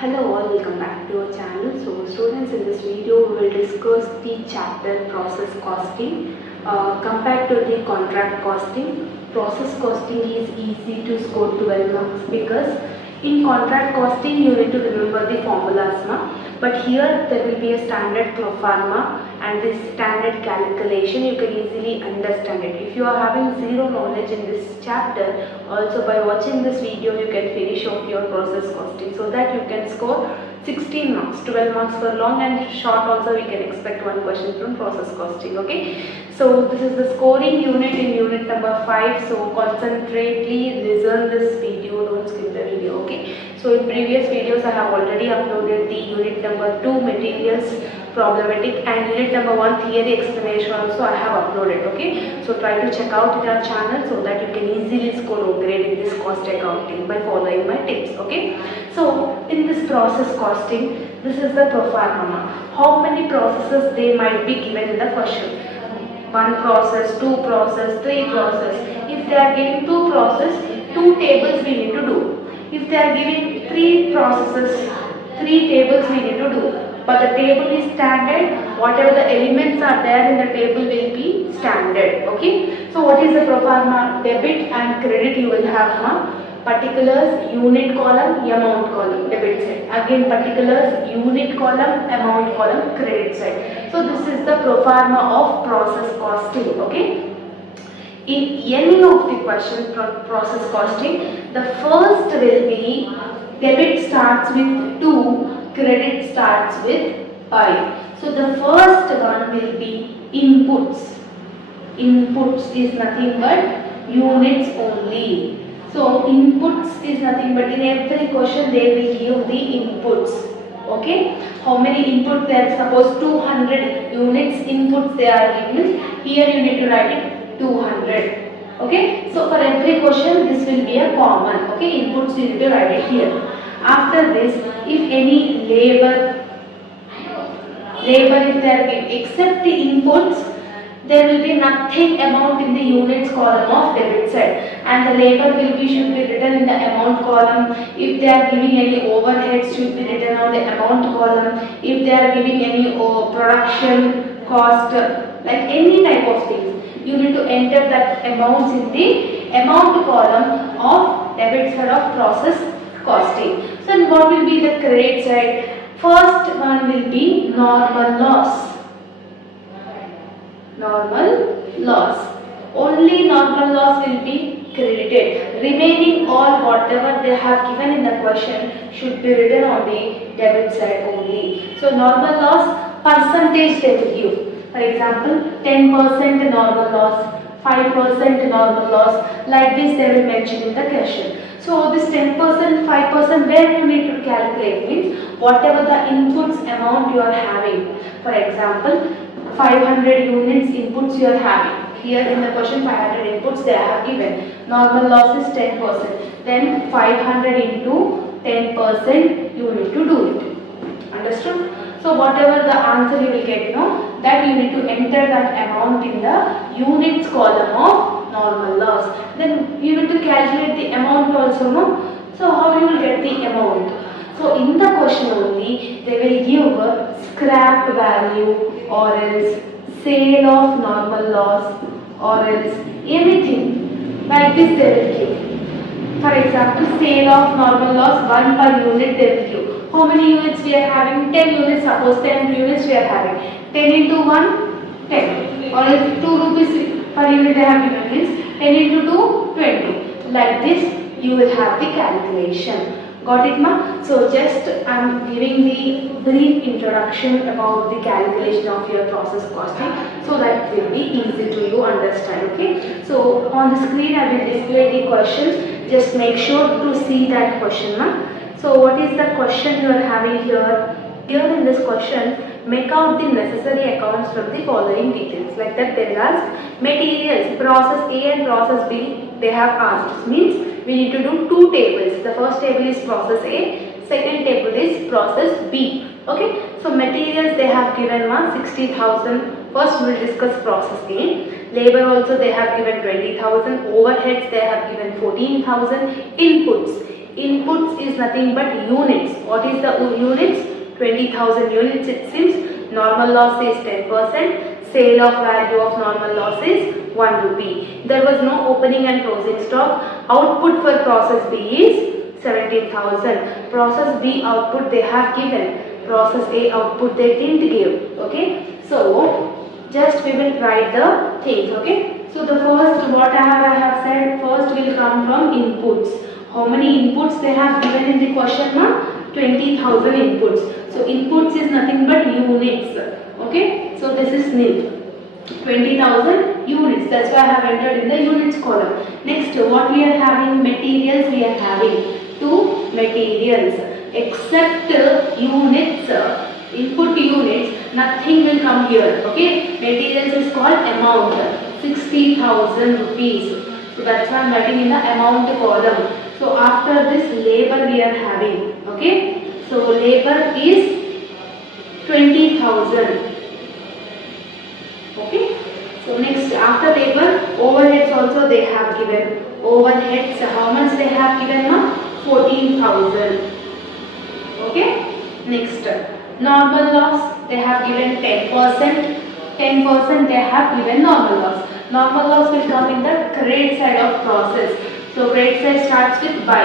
Hello all, welcome back to our channel. So students, in this video we will discuss the chapter process costing. Compared to the contract costing, process costing is easy to score 12 marks because in contract costing you need to remember the formulas, but here there will be a standard proforma and this standard calculation you can easily understand it. If you are having zero knowledge in this chapter, also by watching this video you can finish off your process costing so that you can score 16 marks, 12 marks for long and short also we can expect one question from process costing. Okay, so this is the scoring unit in unit number 5, so concentrately listen this video, don't skip the video. Okay, so in previous videos I have already uploaded the unit number 2 materials problematic and unit number 1 theory explanation also I have uploaded. Okay, so try to check out in our channel so that you can easily score O grade in this cost accounting by following my tips. Okay, so in this process costing, this is the proforma. How many processes they might be given in the question? 1 process, 2 process, 3 process. If they are giving 2 process, 2 tables we need to do. If they are giving 3 processes, 3 tables we need to do. But the table is standard, whatever the elements are there in the table will be standard. Okay, so what is the proforma? Debit and credit you will have, particulars, unit column, amount column, debit side. Again particulars, unit column, amount column, credit side. So this is the proforma of process costing. Okay, in any of the question from process costing, the first will be debit starts with 2, credit starts with 5. So the first one will be inputs. Inputs is nothing but units only. So inputs is nothing but in every question they will give the inputs. Okay, how many inputs there? Suppose 200 units inputs they are given. Here you need to write it 200. Okay, so for every question this will be a common. Okay, inputs you need to write it here. After this, if any labor if they are given, except the inputs, there will be nothing amount in the units column of debit side, and the labor should be written in the amount column. If they are giving any overheads, should be written on the amount column. If they are giving any production cost, like any type of things, you need to enter that amounts in the amount column of debit side of process costing. So what will be the credit side? First one will be normal loss. Normal loss. Only normal loss will be credited. Remaining all whatever they have given in the question should be written on the debit side only. So normal loss percentage they will give. For example, 10% normal loss, 5% normal loss. Like this they will mention in the question. So this 10%, 5% where you need to calculate means whatever the inputs amount you are having. For example, 500 units inputs you are having. Here in the question 500 inputs they have given. Normal loss is 10%. Then 500 into 10% you need to do it. Understood? So whatever the answer you will get, that you need to enter that amount in the units column of normal loss. Then you need to calculate the amount also, So how you will get the amount? So in the question only they will give a scrap value or else sale of normal loss or else anything like this they will give. For example, sale of normal loss 1 per unit they will give. How many units we are having? 10 units. Suppose 10 units we are having. 10 into 1, 10. Or else 2 rupees per unit they have given means 10 into 2, 20. Like this you will have the calculation. Got it, ma? So just I am giving the brief introduction about the calculation of your process costing so that it will be easy to you understand. Okay. So on the screen I will display the questions. Just make sure to see that question, ma. So what is the question you are having here? Here in this question, make out the necessary accounts from the following details. Like that they will ask materials, process A and process B they have asked. Means we need to do 2 tables. The first table is process A, second table is process B. Okay. So materials they have given 60,000. First we will discuss process A. Labor also they have given 20,000. Overheads they have given 14,000. Inputs. Inputs is nothing but units. What is the units? 20,000 units it seems. Normal loss is 10%. Sale of value of normal loss is 1 rupee. There was no opening and closing stock. Output for process B is 17,000. Process B output they have given. Process A output they didn't give. Okay. So just we will write the things. Okay. So the first what I have said first will come from inputs. How many inputs they have given in the question mark? 20,000 inputs. So inputs is nothing but units. Okay. So this is nil. 20,000 units. That's why I have entered in the units column. Next, what we are having? Materials we are having. 2 materials. Except units, input units, nothing will come here. Okay. Materials is called amount. 60,000 rupees. So that's why I am writing in the amount column. So after this labor we are having. Okay. So labor is 20,000. Okay. So next after labor, overheads also they have given. Overheads how much they have given now? 14,000. Okay. Next normal loss they have given 10%. 10% they have given normal loss. Normal loss will come in the credit side of process. So credit side starts with by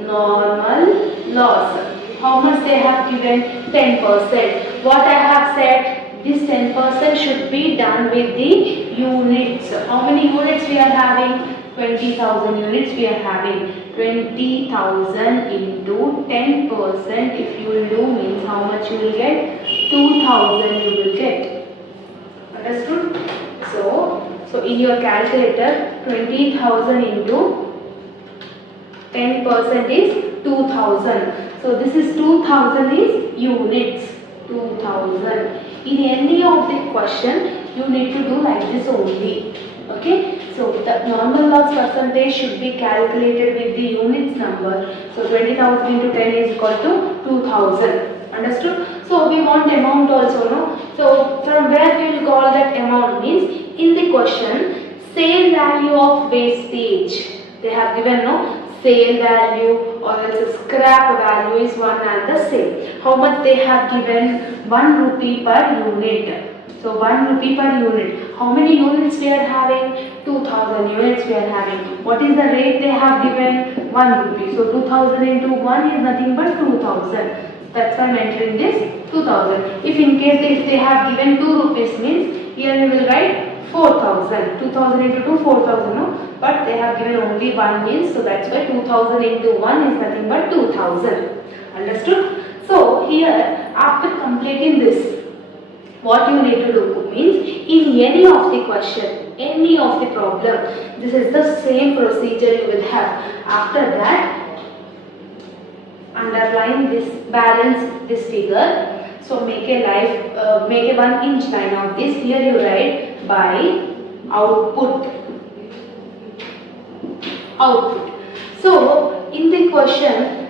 normal loss. How much they have given? 10%. What I have said, this 10% should be done with the units. How many units we are having? 20,000 units we are having. 20,000 into 10% if you will do means how much you will get? 2,000 you will get. Understood? So in your calculator 20,000 into 10% is 2,000. So this is 2,000 is units. 2,000. In any of the question you need to do like this only. Okay. So the normal loss percentage should be calculated with the units number. So 20,000 into 10 is equal to 2,000. Understood? So we want amount also, no? So from where we will call that amount means in the question sale value of wastage. They have given no sale value or else scrap value is one and the same. How much they have given? 1 rupee per unit. So 1 rupee per unit. How many units we are having? 2,000 units we are having. What is the rate they have given? 1 rupee. So 2,000 into 1 is nothing but 2,000. That's why I am entering this 2,000. If in case if they have given 2 rupees means here we will write 4,000. 2,000 into 2 4,000 no. But they have given only 1 means so that's why 2,000 into 1 is nothing but 2,000. Understood? So here after completing this what you need to do means in any of the question, any of the problem, this is the same procedure you will have. After that underline this, balance this figure. So make a 1 inch line of this. Here you write by output. So in the question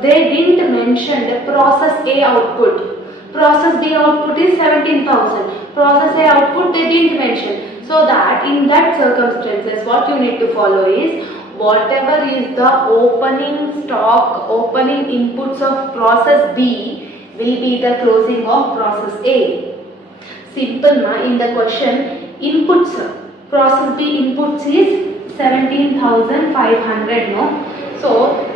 they didn't mention the process A output. Process B output is 17,000. Process A output they didn't mention. So that in that circumstances what you need to follow is whatever is the opening stock, opening inputs of process B will be the closing of process A. Simple na, in the question inputs, process B inputs is 17,500 no. So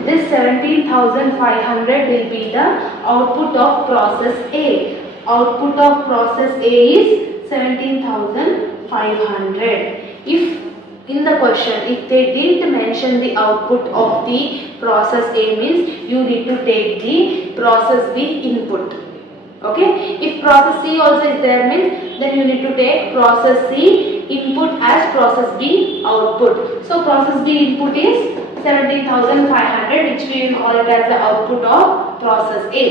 this 17,500 will be the output of process A. Output of process A is 17,500. If in the question if they didn't mention the output of the process A means you need to take the process B input. Okay. If process C also is there means then you need to take process C input as process B output. So process B input is 17,500 which we will call it as the output of process A.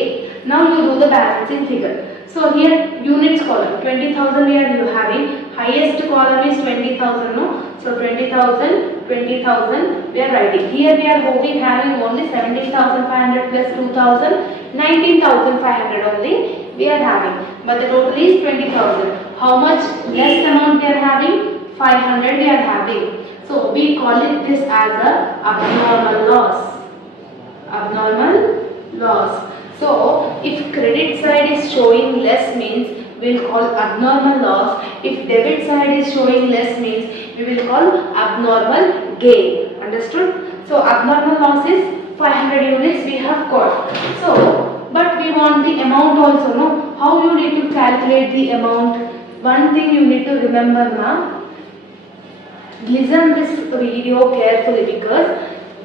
Now you do the balancing figure. So here units column 20,000 here you having, highest column is 20,000 no. So 20,000 we are writing. Here we are having only 17,500 plus 2,000, 19,500 only we are having. But the total is 20,000. How much less amount we are having? 500 we are having. So we call it this as a abnormal loss. Abnormal loss. So if credit side is showing less means we will call abnormal loss. If debit side is showing less means we will call abnormal gain. Understood? So abnormal loss is 500 units we have got. So but we want the amount also, no? How you need to calculate the amount? One thing you need to remember now. Listen this video carefully, because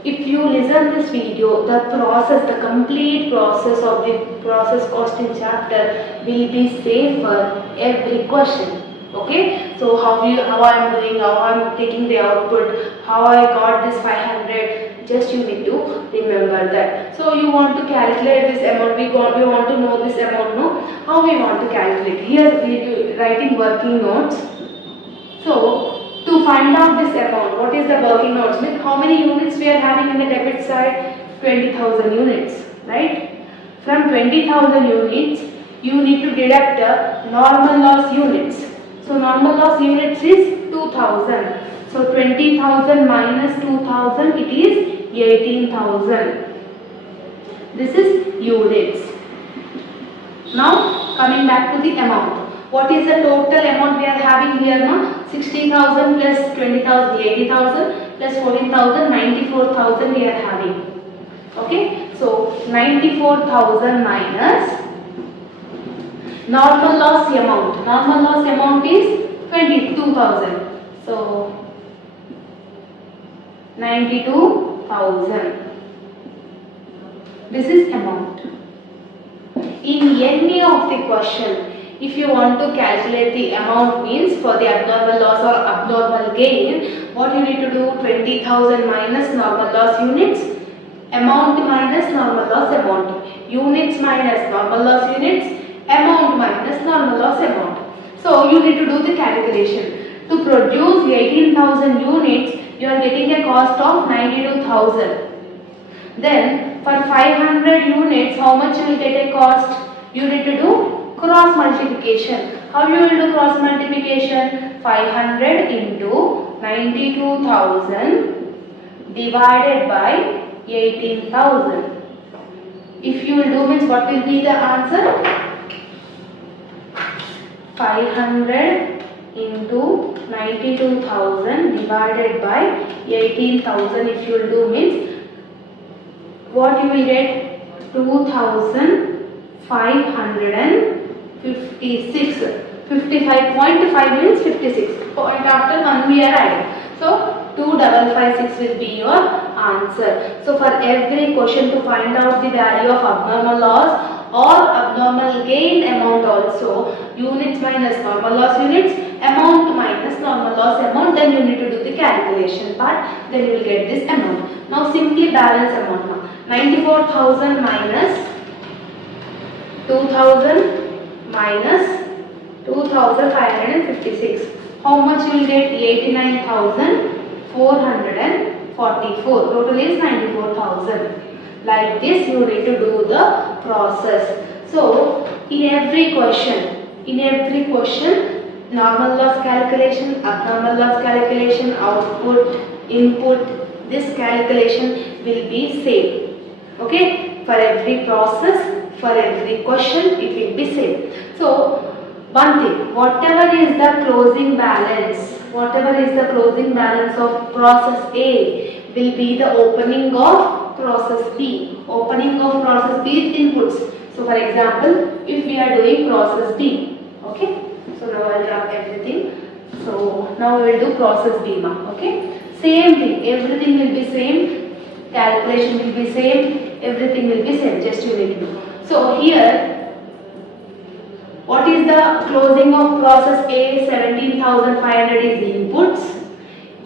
if you listen this video, the process, the complete process of the process costing chapter will be same for every question. Okay, so how I am doing, how I am taking the output, how I got this 500, just you need to remember that. So you want to calculate this amount, we want to know this amount, no? How we want to calculate? Here we writing working notes. So to find out this amount, what is the working notes? Means how many units we are having in the debit side? 20,000 units, right? From 20,000 units, you need to deduct the normal loss units. So normal loss units is 2,000. So 20,000 minus 2,000, it is 18,000. This is units. Now coming back to the amount. What is the total amount we are having here now? 60,000 plus 20,000, 80,000 plus 14,000, 94,000 we are having. Okay, so 94,000 minus normal loss amount. Normal loss amount is 22,000. So 92,000. This is amount. In any of the question, if you want to calculate the amount means for the abnormal loss or abnormal gain, what you need to do? 20,000 minus normal loss units, amount minus normal loss amount, units minus normal loss units, amount minus normal loss amount. So you need to do the calculation. To produce 18,000 units, you are getting a cost of 92,000. Then for 500 units, how much you will get a cost? You need to do cross multiplication. How you will do cross multiplication? 500 into 92,000 divided by 18,000. If you will do means what will be the answer? 500 into 92,000 divided by 18,000. If you will do means what you will get? 2,556. 55.5 means 56. Point after 1 we are adding. So 2,556 will be your answer. So for every question to find out the value of abnormal loss or abnormal gain amount also, units minus normal loss units, amount minus normal loss amount, then you need to do the calculation part, then you will get this amount. Now simply balance amount now. 94,000 minus 2,000 minus 2,556. How much you will get? 89,444. Total is 94,000. Like this you need to do the process. So in every question, normal loss calculation, abnormal loss calculation, output, input, this calculation will be same. Okay, for every process, for every question it will be same. So one thing, whatever is the closing balance of process A will be the opening of process B. Opening of process B is inputs. So for example, if we are doing process B, okay. So now I will drop everything. So now we will do process B now. Okay. Same thing, everything will be same, calculation will be same, everything will be same, just you need to do. So here, what is the closing of process A? 17,500 is the inputs,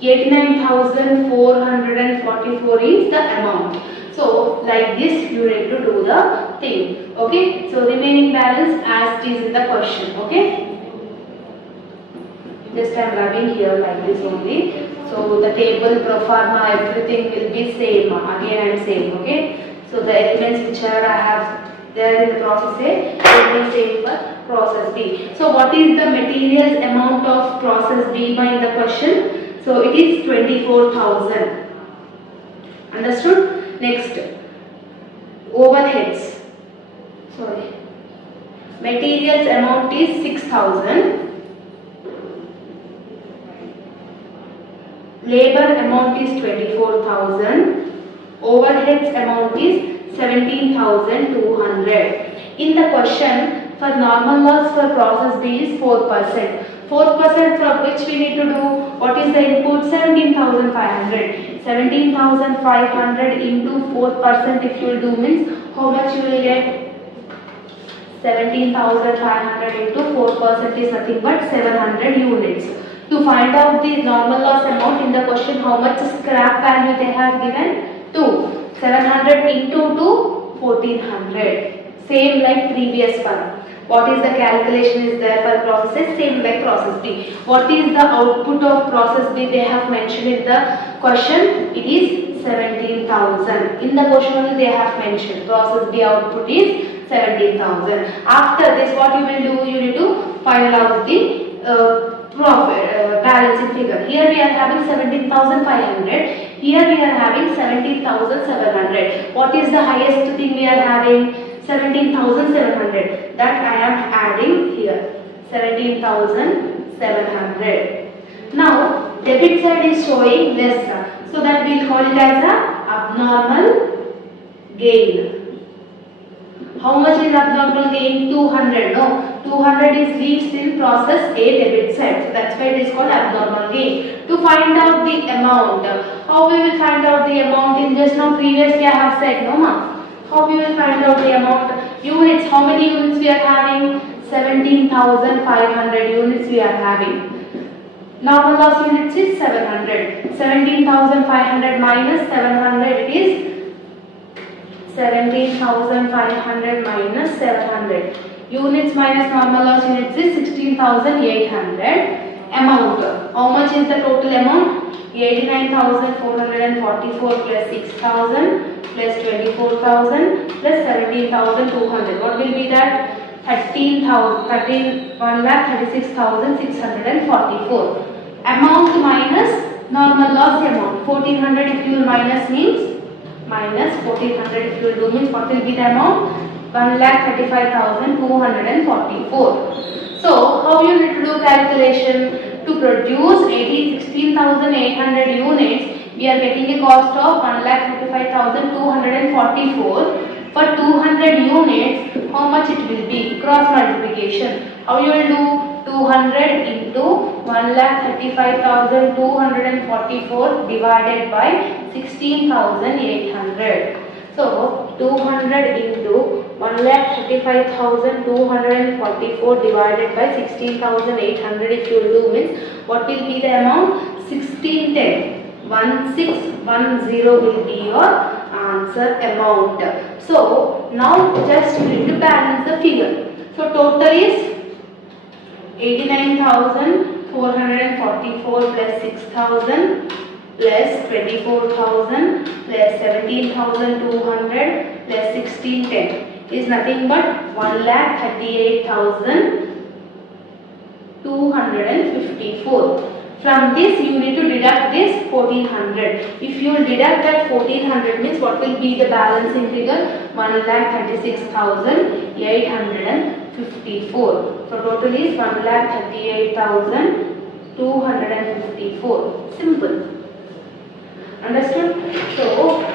89,444 is the amount. So like this you need to do the thing. Okay, so remaining balance as it is in the question. Okay, just I am rubbing here like this only. So the table, proforma, everything will be same. Again I am saying. Okay, so the elements which are I have there in the process A will be same for process B. So what is the materials amount of process B in the question? So it is 24,000. Understood? Next, overheads. Sorry. Materials amount is 6,000. Labor amount is 24,000. Overheads amount is 17,200. In the question, for normal loss for process B is 4%. 4% from which we need to do, what is the input? 17,500. 17,500 into 4% if you will do means, how much you will get? 17,500 into 4% is nothing but 700 units. To find out the normal loss amount in the question, how much scrap value they have given? 2. 700 into 2, 1400. Same like previous one. What is the calculation is there for process? Same like process B. What is the output of process B? They have mentioned in the question. It is 17,000. In the question only they have mentioned process B output is 17,000. After this, what you will do? You need to find out the balancing figure. Here we are having 17,500. Here we are having 17,700. What is the highest thing we are having? 17,700. That I am adding here. 17,700. Now debit side is showing less, so that we will call it as a abnormal gain. How much is abnormal gain? 200. No, 200 is leaves in process A debit side. So that's why it is called abnormal gain. To find out the amount, how we will find out the amount? In just now previously I have said, no ma. How we will find out the amount? Units. How many units we are having? 17,500 units we are having. Normal loss units is 700. 17,500 minus 700 it is 17,500 minus 700. Units minus normal loss units is 16,800. Amount. How much is the total amount? 89,444 plus 6,000 plus 24,000 plus 17,200. What will be that? 1,36,644. Amount minus normal loss amount. 1,400 if you will minus means minus 1,400 if you will do means what will be the amount? 1,35,244. So how you need to do calculation? To produce 16,800 units, we are getting a cost of 1,35,244. For 200 units, how much it will be? Cross multiplication. How you will do? 200 into 1,35,244 divided by 16,800. So 200 into 1,35,244 divided by 16,800 if you will do means, what will be the amount? 1610. 1610 will be your answer amount. So now just you need to balance the figure. So total is 89,444 plus 6,000 plus 24,000 plus 17,200 plus 1610 is nothing but 1,38,254. From this you need to deduct this 1,400. If you deduct that 1,400 means what will be the balancing figure? 1,36,854. So total is 1,38,254. Simple. Understood? So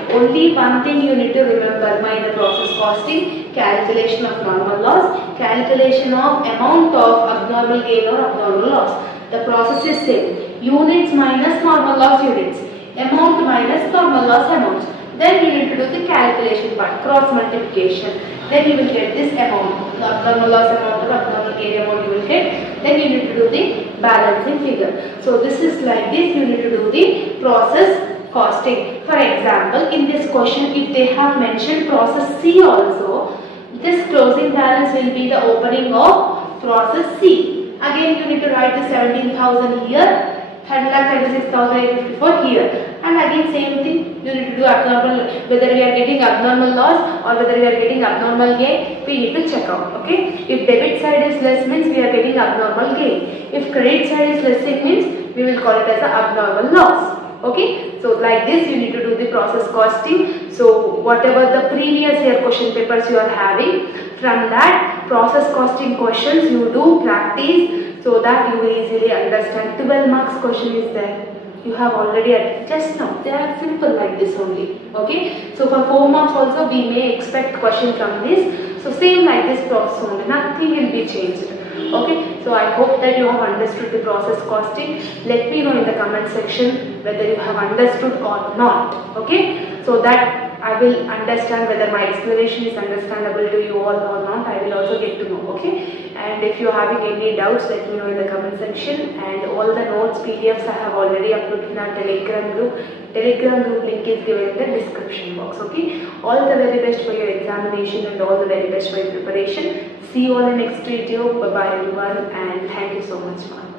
only one thing you need to remember by the process costing: calculation of normal loss, calculation of amount of abnormal gain or abnormal loss. The process is same. Units minus normal loss units, amount minus normal loss amounts. Then you need to do the calculation part, cross multiplication. Then you will get this amount, the abnormal loss amount or abnormal gain amount you will get. Then you need to do the balancing figure. So this is like this. You need to do the process costing. For example, in this question, if they have mentioned process C also, this closing balance will be the opening of process C. Again, you need to write the 17,000 here, 10,36,854 here, and again same thing. you need to do abnormal, whether we are getting abnormal loss or whether we are getting abnormal gain, we need to check out. Okay, if debit side is less means we are getting abnormal gain. If credit side is less, it means we will call it as an abnormal loss. Okay, so like this you need to do the process costing. So whatever the previous year question papers you are having, from that process costing questions you do practice so that you will easily understand. 12 marks question is there. You have already just now. They are simple like this only. Okay, so for 4 marks also we may expect question from this. So same like this process only. Nothing will be changed. Okay, so I hope that you have understood the process costing. Let me know in the comment section whether you have understood or not. Okay, so that I will understand whether my explanation is understandable to you all or not. I will also get to know. Okay, and if you are having any doubts, let me know in the comment section. And all the notes PDFs I have already uploaded in our Telegram group. Telegram group link is given in the description box. Okay, all the very best for your examination and all the very best for your preparation. See you all in the next video. Bye bye everyone, and thank you so much.